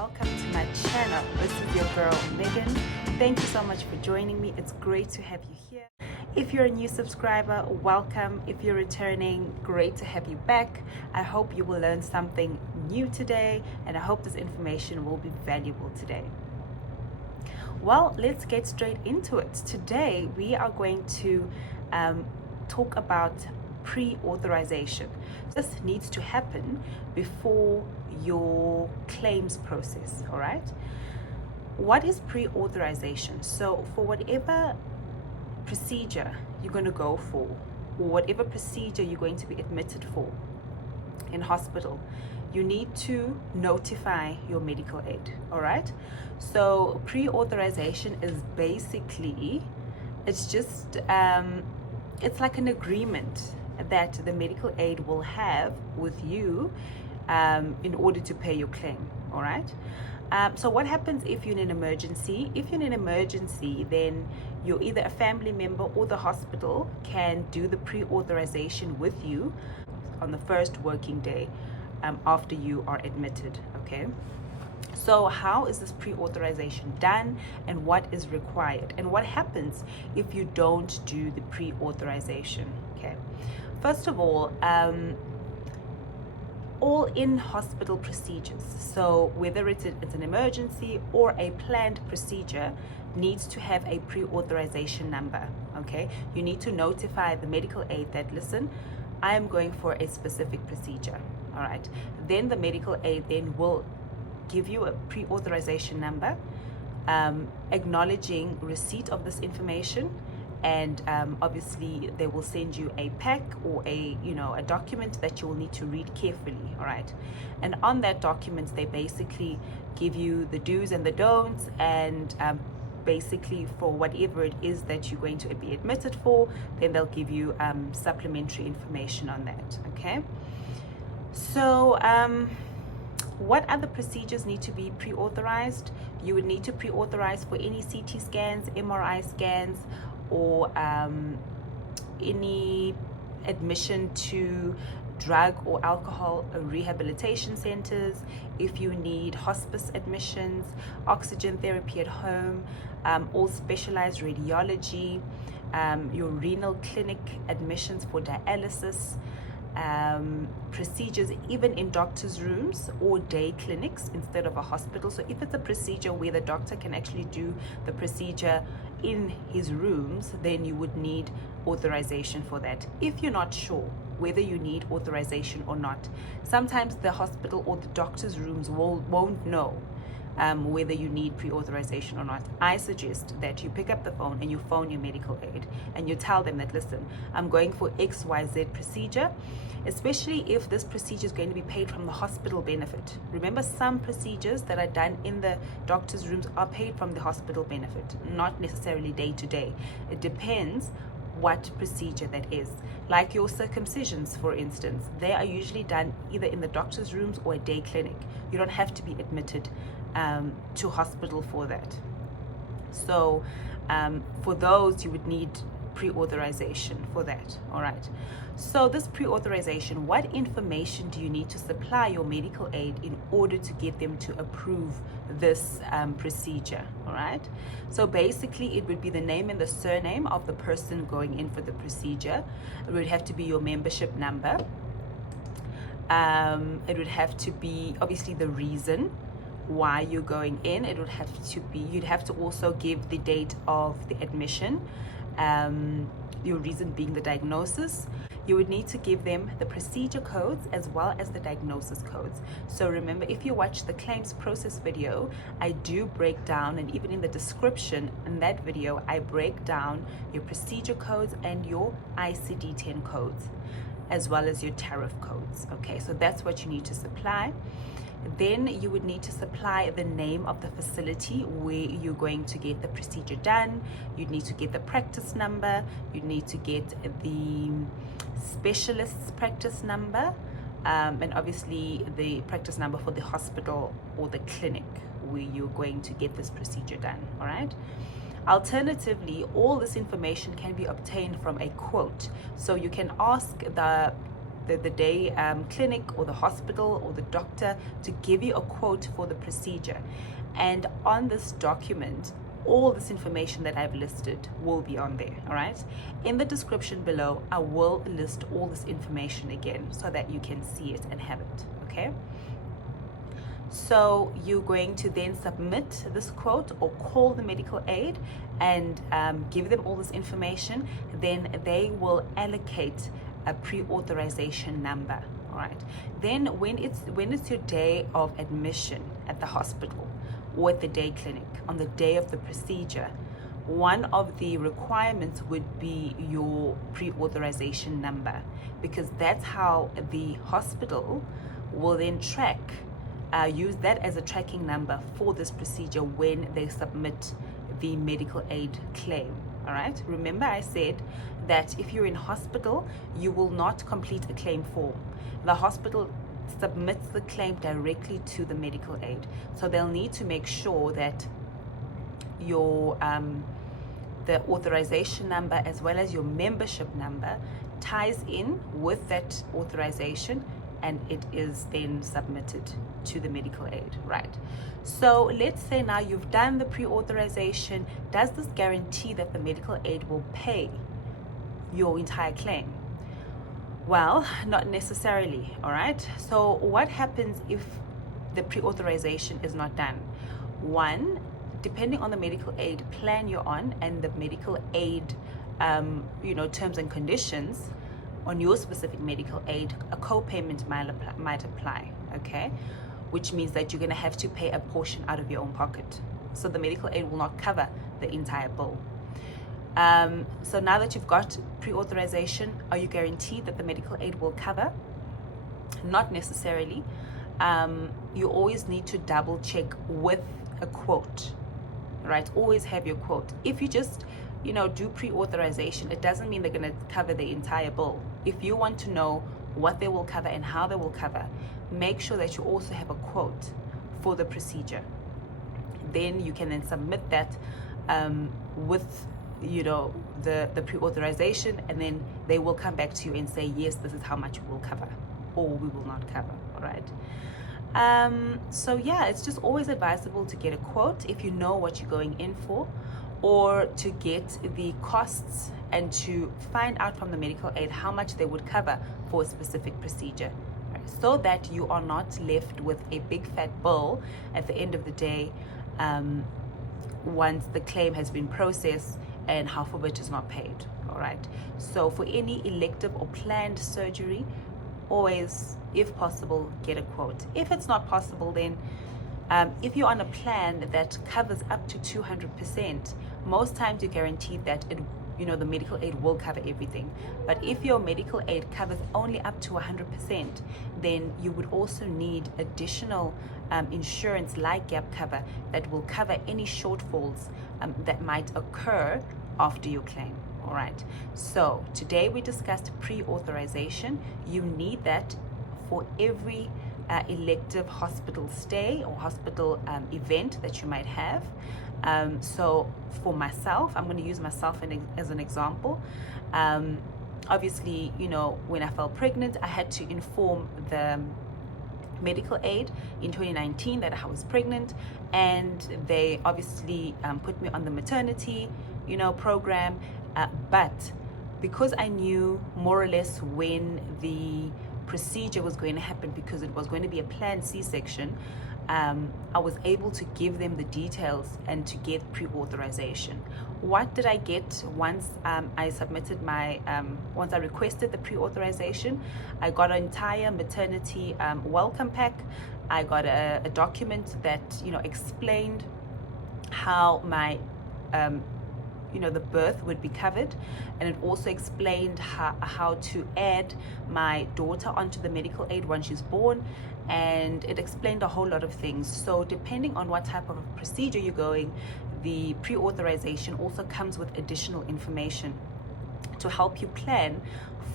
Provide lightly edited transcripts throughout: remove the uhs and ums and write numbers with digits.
welcome to my channel. This is your girl Megan. Thank you so much for joining me. It's great to have you here. If you're a new subscriber, welcome. If you're returning, great to have you back. I hope you will learn something new today, and I hope this information will be valuable today. Well, let's get straight into it. Today we are going to talk about pre-authorization. This needs to happen before your claims process. All right, what is pre-authorization? So for whatever procedure you're going to go for, or whatever procedure you're going to be admitted for in hospital, you need to notify your medical aid. All right, so pre-authorization is basically, it's just it's like an agreement that the medical aid will have with you in order to pay your claim. All right, so what happens if you're in an emergency? If you're in an emergency, then you're either a family member or the hospital can do the pre-authorization with you on the first working day after you are admitted. Okay, so how is this pre-authorization done, and what is required, and what happens if you don't do the pre-authorization? Okay, first of all in-hospital procedures, so whether it's an emergency or a planned procedure, needs to have a pre-authorization number. Okay, you need to notify the medical aid that, listen, I am going for a specific procedure. All right, then the medical aid then will give you a pre-authorization number, acknowledging receipt of this information, and obviously they will send you a pack or a document that you will need to read carefully. All right, and on that document they basically give you the do's and the don'ts, and basically for whatever it is that you're going to be admitted for, then they'll give you supplementary information on that. Okay, so what other procedures need to be pre-authorized? You would need to pre-authorize for any CT scans, MRI scans, or any admission to drug or alcohol rehabilitation centers. If you need hospice admissions, oxygen therapy at home, all specialized radiology, your renal clinic admissions for dialysis, procedures even in doctor's rooms or day clinics instead of a hospital. So if it's a procedure where the doctor can actually do the procedure in his rooms, then you would need authorization for that. If you're not sure whether you need authorization or not, sometimes the hospital or the doctor's rooms won't know whether you need pre-authorization or not. I suggest that you pick up the phone and you phone your medical aid and you tell them that, listen, I'm going for XYZ procedure, especially if this procedure is going to be paid from the hospital benefit. Remember, some procedures that are done in the doctor's rooms are paid from the hospital benefit, not necessarily day to day. It depends what procedure that is. Like your circumcisions, for instance, they are usually done either in the doctor's rooms or a day clinic. You don't have to be admitted to hospital for that. So for those, you would need pre-authorization for that. All right, so this pre-authorization, what information do you need to supply your medical aid in order to get them to approve this procedure? All right, so basically it would be the name and the surname of the person going in for the procedure. It would have to be your membership number. It would have to be obviously the reason why you're going in. It would have to be, you'd have to also give the date of the admission, your reason being the diagnosis. You would need to give them the procedure codes as well as the diagnosis codes. So remember, if you watch the claims process video, I do break down, and even in the description in that video, I break down your procedure codes and your ICD-10 codes, as well as your tariff codes. Okay, so that's what you need to supply. Then you would need to supply the name of the facility where you're going to get the procedure done. You'd need to get the practice number. You'd need to get the specialist's practice number, and obviously the practice number for the hospital or the clinic where you're going to get this procedure done. All right. Alternatively, all this information can be obtained from a quote. So you can ask the the day clinic or the hospital or the doctor to give you a quote for the procedure. And on this document, all this information that I've listed will be on there. All right, in the description below I will list all this information again so that you can see it and have it. Okay, so you're going to then submit this quote or call the medical aid and give them all this information. Then they will allocate a pre-authorization number. All right, then when it's your day of admission at the hospital or at the day clinic on the day of the procedure, one of the requirements would be your pre-authorization number, because that's how the hospital will then track, use that as a tracking number for this procedure when they submit the medical aid claim. All right, remember I said that if you're in hospital, you will not complete a claim form. The hospital submits the claim directly to the medical aid, so they'll need to make sure that your the authorization number as well as your membership number ties in with that authorization, and it is then submitted to the medical aid. Right, so let's say now you've done the pre-authorization. Does this guarantee that the medical aid will pay your entire claim? Well, not necessarily. All right, so what happens if the pre-authorization is not done? One, depending on the medical aid plan you're on and the medical aid terms and conditions on your specific medical aid, a co-payment might apply. Okay, which means that you're going to have to pay a portion out of your own pocket, so the medical aid will not cover the entire bill. So now that you've got pre-authorization, are you guaranteed that the medical aid will cover? Not necessarily. You always need to double check with a quote, right? Always have your quote. If you just do pre-authorization, it doesn't mean they're going to cover the entire bill. If you want to know what they will cover and how they will cover, make sure that you also have a quote for the procedure. Then you can then submit that with the pre-authorization, and then they will come back to you and say, yes, this is how much we will cover or we will not cover. All right, so yeah, it's just always advisable to get a quote if you know what you're going in for, or to get the costs and to find out from the medical aid how much they would cover for a specific procedure, right? So that you are not left with a big fat bill at the end of the day once the claim has been processed and half of it is not paid. All right, so for any elective or planned surgery, always, if possible, get a quote. If it's not possible, then if you're on a plan that covers up to 200%, most times you're guaranteed that the medical aid will cover everything. But if your medical aid covers only up to 100%, then you would also need additional insurance like gap cover that will cover any shortfalls that might occur after your claim. All right, so today we discussed pre-authorization. You need that for every elective hospital stay or hospital event that you might have. So for myself, I'm going to use myself as an example. Obviously, when I fell pregnant, I had to inform the medical aid in 2019 that I was pregnant, and they obviously put me on the maternity program, but because I knew more or less when the procedure was going to happen, because it was going to be a planned C-section, I was able to give them the details and to get pre-authorization. What did I get once I submitted once I requested the pre-authorization? I got an entire maternity welcome pack. I got a document that explained how my the birth would be covered, and it also explained how to add my daughter onto the medical aid once she's born, and it explained a whole lot of things. So depending on what type of a procedure you're going, the pre-authorization also comes with additional information to help you plan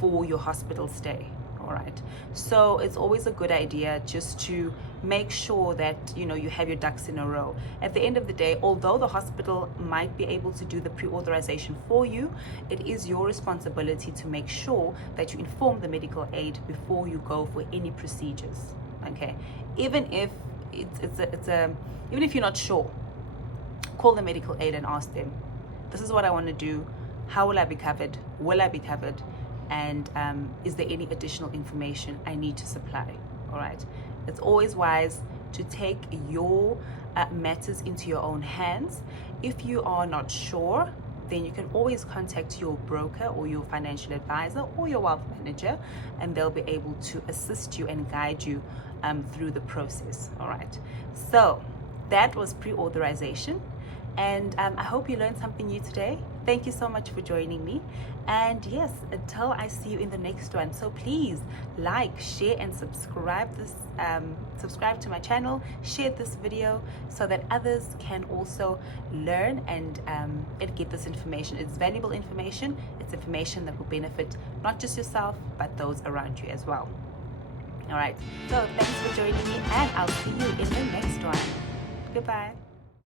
for your hospital stay. All right, so it's always a good idea just to make sure that you have your ducks in a row. At the end of the day, although the hospital might be able to do the pre-authorization for you, it is your responsibility to make sure that you inform the medical aid before you go for any procedures. Okay, even if even if you're not sure, call the medical aid and ask them, this is what I want to do, how will I be covered, will I be covered, and is there any additional information I need to supply? All right, it's always wise to take your matters into your own hands. If you are not sure, then you can always contact your broker or your financial advisor or your wealth manager, and they'll be able to assist you and guide you through the process. All right, so that was pre-authorization, and I hope you learned something new today. Thank you so much for joining me, and yes, until I see you in the next one, so please like, share, and subscribe to my channel. Share this video so that others can also learn and get this information. It's valuable information. It's information that will benefit not just yourself but those around you as well. All right, so thanks for joining me, and I'll see you in the next one. Goodbye.